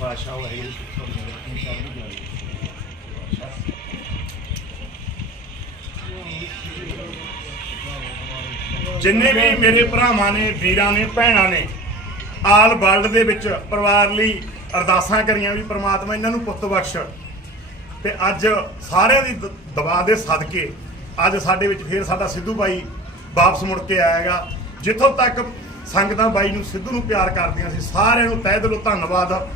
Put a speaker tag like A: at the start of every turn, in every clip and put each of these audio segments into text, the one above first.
A: ਪਾਸ਼ਾ ਵਾਹਿਗੁਰੂ ਜੀ ਜਿੰਨੇ ਵੀ ਮੇਰੇ ਭਰਾਵਾਂ ਨੇ, ਵੀਰਾਂ ਨੇ, ਭੈਣਾਂ ਨੇ, ਆਲ ਵਰਲਡ ਦੇ ਵਿੱਚ ਪਰਿਵਾਰ ਲਈ ਅਰਦਾਸਾਂ ਕਰੀਆਂ ਵੀ ਪ੍ਰਮਾਤਮਾ ਇਹਨਾਂ ਨੂੰ ਪੁੱਤ ਬਖਸ਼। ਤੇ ਅੱਜ ਸਾਰਿਆਂ ਦੀ ਦ- ਦਵਾ ਦੇ ਸਦਕੇ ਅੱਜ ਸਾਡੇ ਵਿੱਚ ਫੇਰ ਸਾਡਾ ਸਿੱਧੂ ਬਾਈ ਵਾਪਸ ਮੁੜ ਕੇ ਆਏਗਾ। ਜਿੱਥੋਂ ਤੱਕ ਸੰਗਤਾਂ ਬਾਈ ਨੂੰ ਸਿੱਧੂ ਨੂੰ ਪਿਆਰ ਕਰਦੀਆਂ ਸੀ, ਸਾਰਿਆਂ ਨੂੰ ਤਹਿ ਦਿਲੋਂ ਧੰਨਵਾਦ।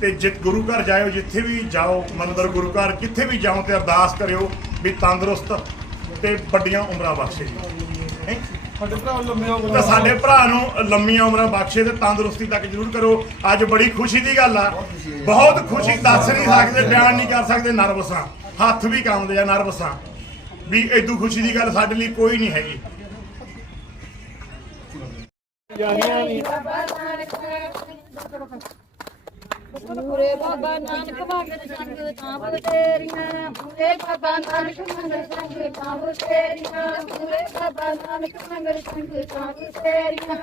A: ਤੇ ਜਿਤ ਗੁਰੂ ਘਰ ਜਾਇਓ ਜਿੱਥੇ ਵੀ ਜਾਓ ਮੰਦਰ ਗੁਰੂ ਘਰ ਕਿੱਥੇ ਵੀ ਜਾਓ ਤੇ ਅਰਦਾਸ ਕਰਿਓ ਵੀ ਤੰਦਰੁਸਤ ਤੇ ਵੱਡੀਆਂ ਉਮਰਾਂ ਬਖਸ਼ੇ ਜੀ। ਹੈਂ?
B: ਸਾਡੇ ਭਰਾ ਲੰਮੇ ਹੋ
A: ਤਾਂ ਸਾਡੇ ਭਰਾ ਨੂੰ ਲੰਮੀਆਂ ਉਮਰਾਂ ਬਖਸ਼ੇ ਤੇ ਤੰਦਰੁਸਤੀ ਤੱਕ ਜ਼ਰੂਰ ਕਰੋ। ਅੱਜ ਬੜੀ ਖੁਸ਼ੀ ਦੀ ਗੱਲ ਆ। ਬਹੁਤ ਖੁਸ਼ੀ ਦੱਸ ਨਹੀਂ ਸਕਦੇ ਬਿਆਨ ਨਹੀਂ ਕਰ ਸਕਦੇ ਨਰਵਸਾਂ ਹੱਥ ਵੀ ਕੰਬਦੇ ਆ ਨਰਵਸਾਂ ਵੀ ਐਦੂ ਖੁਸ਼ੀ ਦੀ ਗੱਲ ਸਾਡੇ ਲਈ ਕੋਈ ਨਹੀਂ ਹੈਗੀ।
C: ਪੂਰੇ ਬਾਬਾ ਨਾਨਕ ਭਗਤ ਸੰਗ ਤਾਂਬ ਤੇਰੀਆਂ ਪੂਰੇ ਬਾਬਾ ਨਾਨਕ ਮੰਗਲ ਸੰਗ ਤਾਂਬ ਤੇਰੀਆਂ ਪੂਰੇ ਬਾਬਾ ਨਾਨਕ ਮੰਗਲ ਸੰਗ ਤਾਂਬ ਤੇਰੀਆਂ।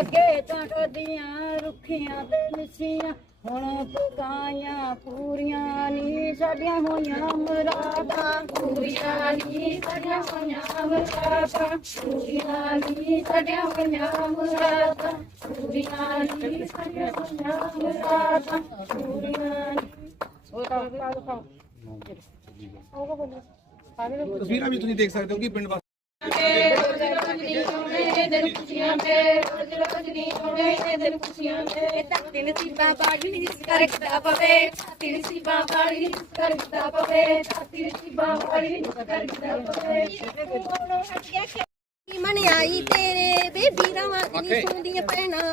C: ਅੱਗੇ ਤਾਂ ਕਦੀਆਂ ਰੁੱਖੀਆਂ ਤੇ ਮਿੱਸੀਆਂ ਹੁਣ ਪਕਾਈਆਂ ਪੂਰੀਆਂ ਨੀ ਸਾਡੀਆਂ ਹੋਈਆਂ ਮਰਾਦਾਂ। ਪੂਰੀਆਂ ਨੀ ਸਾਡੀਆਂ ਹੋਈਆਂ ਮਰਾਦਾਂ। ਪੂਰੀਆਂ ਨੀ ਸਾਡੀਆਂ ਹੋਈਆਂ ਮਰਾਦਾਂ। ਪੂਰੀਆਂ ਨੀ ਸਾਡੀਆਂ ਹੋਈਆਂ ਮਰਾਦਾਂ। ਪੂਰੀਆਂ ਨੀ ਉਹ ਤਾਂ ਲਾ ਦਿਖਾਓ ਉਹ ਕੋ ਬੋਲੋ
B: ਤਸਵੀਰਾਂ ਵੀ ਤੁਸੀਂ ਦੇਖ ਸਕਦੇ ਹੋ ਕਿ ਪਿੰਡ ਵਾਸੀ
C: ਦਿਨ ਖੁਸ਼ੀਆਂ ਦੇ ਰੋਜ਼ ਰੋਜ਼ ਦੀ ਸੋਹਣੇ ਦਿਨ ਖੁਸ਼ੀਆਂ ਦੇ ਧਰਤੀ ਨਸੀਬਾਂ ਬਾਜੀ ਕਰਦਾ ਪਵੇ ਧਰਤੀ ਨਸੀਬਾਂ ਬਾਜੀ ਕਰਦਾ ਪਵੇ ਧਰਤੀ ਨਸੀਬਾਂ ਬਾਜੀ ਕਰਦਾ ਪਵੇ।
D: ਮਨਿਆਈ ਤੇਰੇ ਵੇ ਵੀਰਾਂ ਵਾਜਨੀ ਸੌਂਦੀਆਂ ਪੈਣਾ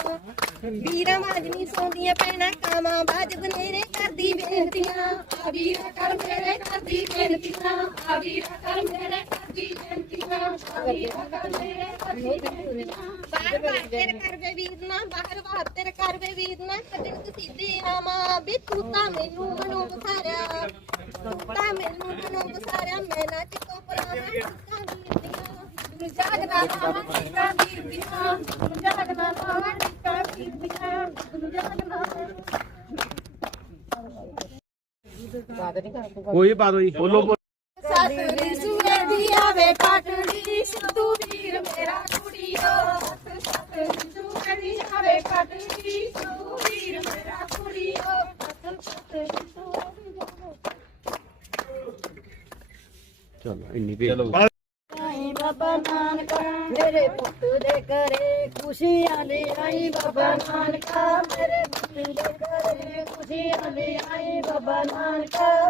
D: ਵੀਰਾਂ ਵਾਜਨੀ ਸੌਂਦੀਆਂ ਪੈਣਾ ਕਾਵਾਂ ਬਾਜ ਬਨੇਰੇ ਕਰਦੀ ਬੇਨਤੀਆਂ।
C: ਆ ਵੀਰਾ ਕਰ ਮੇਰੇ ਕਰਦੀ ਬੇਨਤੀਆਂ ਆ ਵੀਰਾ ਕਰ ਮੇਰੇ
D: ਬਾਹਰ ਬਾਹਰ ਤੇਰੇ ਕਰ ਵੇ ਵੀਰ ਨਾ ਬਾਹਰ ਬਾਹਰ ਤੇਰੇ ਕਰ ਵੇ ਵੀਰ ਨਾ ਕਦਨ ਸਿੱਧੀ ਆਵਾਂ ਵੀ ਤੂੰ ਤਾਂ ਮੈਨੂੰ ਮਨੋਂ ਬਸਾਰਿਆ ਤੂੰ ਤਾਂ ਮੈਨੂੰ ਮਨੋਂ ਬਸਾਰਿਆ ਮੈਂ ਨਾ ਚਿੱਤੋਂ ਪਰਾਵਾਂ ਟੁੱਟਾਂ ਵੀਰਦੀਆਂ
C: ਜਾਗਦਾ ਮਾਵਾ ਟਿੱਕਾ ਵੀਰ ਦੀਆਂ ਜਾਗਦਾ ਮਾਵਾ ਟਿੱਕਾ ਵੀਰ ਦੀਆਂ ਜਾਗਦਾ
B: ਕੋਈ ਬਾਤ ਹੋਈ ਬੋਲੋ ਚਲੋ ਇੰਨੀ ਪੇ
C: ਆਈ ਬਾਬਾ ਨਾਨਕਾ ਮੇਰੇ ਪੁੱਤ ਦੇ ਘਰੇ ਖੁਸ਼ੀਆਂ ਲੈ ਆਈ ਬਾਬਾ ਨਾਨਕਾ ਮੇਰੇ ਪੁੱਤ ਦੇ ਘਰੇ ਖੁਸ਼ੀਆਂ ਲੈ ਆਈ ਬਾਬਾ ਨਾਨਕਾ।